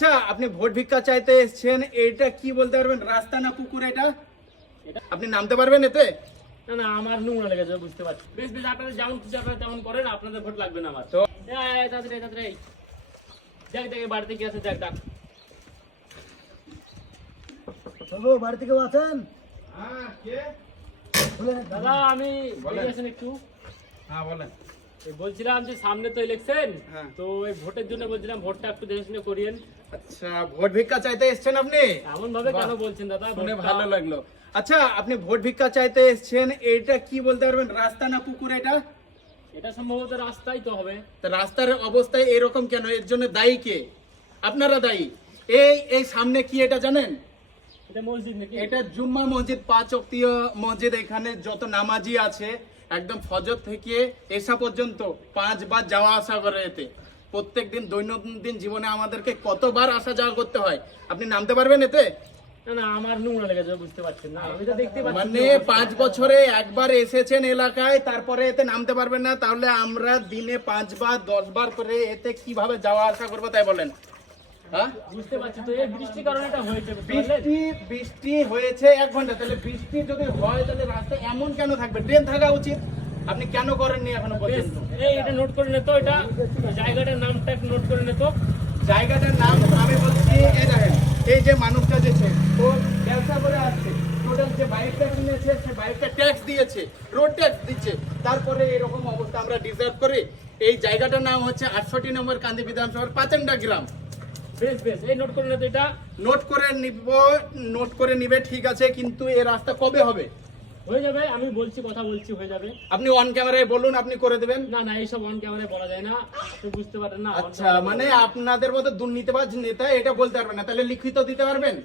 আচ্ছা, আপনি ভোট ভিক্ষা চাইতে এসেছেন, এটা কি বলতে পারবেন? রাস্তা না পুকুর? এটা আপনি নামতে পারবেন এতে? না না, আমার নোংরা লেগেছে, বুঝতে পারছি। বেশ বেশ, আপনাদের যেমন খুশি আপনারা তেমন করেন, আপনাদের ভোট লাগবে না আমার। তো তাড়াতাড়ি তাড়াতাড়ি দেখ দেখ বাড়িতে কি আছে, দেখ ডাক। বাবু বাড়িতে কেউ আছেন? হ্যাঁ, কে? দাদা আমি বলেন। বেরিয়ে আসেন একটু। হ্যাঁ, বলেন। এই বলছিলাম যে সামনে তো ইলেকশন, হ্যাঁ। তো এই ভোটের জন্য বলছিলাম ভোটটা একটু দেখে শুনে করিয়েন। আচ্ছা, ভোট ভিক্ষা চাইতে এসেছেন আপনি? এমন ভাবে কেন বাহ, বলছেন দাদা? শুনে ভোটটা- ভালো লাগলো। আচ্ছা, আপনি ভোট ভিক্ষা চাইতে এসেছেন, এটা কি বলতে পারবেন? রাস্তা না পুকুর? এটা এটা সম্ভবত রাস্তাই তো হবে। তা রাস্তার অবস্থায় এরকম কেন? এর জন্য দায়ী কে? আপনারা দায়ী। এই এই সামনে কি এটা জানেন? এটা মসজিদ নাকি? এটা জুম্মা মসজিদ, 5 ওয়াক্তীয় মসজিদ। এখানে যত নামাজি আছে একদম ফজর থেকে এশা পর্যন্ত 5 বার যাওয়া আসা করে এতে। প্রত্যেকদিন দৈনন্দিন জীবনে আমাদেরকে কতবার আসা যাওয়া করতে হয়। আপনি নামতে পারবেন এতে? না না, আমার নোংরা লেগেছে, বুঝতে পারছেন না? আমি তো দেখতে পাচ্ছি মানে যে 5 বছরে একবার এসেছেন এলাকায়, তারপরে এতে নামতে পারবেন না? তাহলে আমরা দিনে 5 বার 10 বার করে এতে কিভাবে যাওয়া আসা করবো তাই বলেন? হ্যাঁ, বুঝতে পারছি তো, এই বৃষ্টির কারণে এটা হয়েছে, বুঝতে পারলেন? বৃষ্টি হয়েছে 1 ঘন্টা, তাহলে বৃষ্টি যদি হয় তাহলে রাস্তায় এমন কেন থাকবে? ড্রেন থাকা উচিত। আপনি কেন করেননি এখনো বেশ, পর্যন্ত? এই এটা নোট করে নে তো, এটা জায়গাটার নামটা একটু নোট করে নে তো। জায়গাটার নাম আমি বলছি, এই দেখেন, এই যে মানুষটা যেছে ও ব্যবসা করে আসছে, টোটাল যে বাইকটা কিনেছে সে বাইকটা ট্যাক্স দিয়েছে, রোড ট্যাক্স দিচ্ছে, তারপরে এরকম অবস্থা আমরা ডিজার্ভ করি। এই জায়গাটার নাম হচ্ছে 68 নম্বর কান্দি বিধানসভার পাচেন্ডা গ্রাম। বেশ বেশ, এই নোট করে নে তো এটা। নোট করে নিবে, ঠিক আছে, কিন্তু এই রাস্তা কবে হবে? হয়ে যাবে, আমি বলছি, কথা বলছি, হয়ে যাবে। আপনি অন ক্যামেরায় বলুন, আপনি করে দেবেন। না না, এইসব অন ক্যামেরায় বলা যায় না, আপনি বুঝতে পারেন না। on আচ্ছা, camera মানে বলা যায় না। আপনাদের মতো দুর্নীতিবাজ নেতা এটা বলতে পারবেন না, তাহলে লিখিত দিতে পারবেন?